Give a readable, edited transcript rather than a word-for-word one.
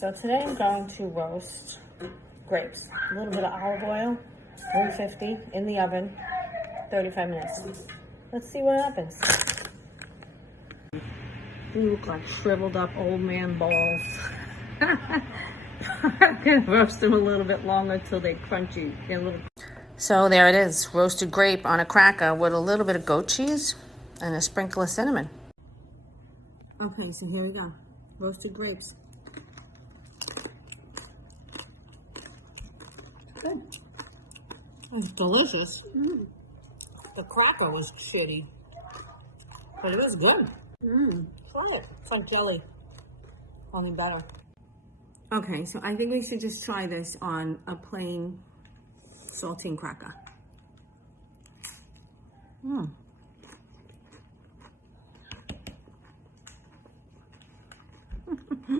So today I'm going to roast grapes. A little bit of olive oil, 350 in the oven, 35 minutes. Let's see what happens. You look like shriveled up old man balls. I'm gonna roast them a little bit longer till they're crunchy. So there it is, roasted grape on a cracker with a little bit of goat cheese and a sprinkle of cinnamon. Okay, so here we go, roasted grapes. Good. It's delicious. The cracker was shitty, but it was good. Try it. It's like jelly, only better. Okay, so I think we should just try this on a plain saltine cracker.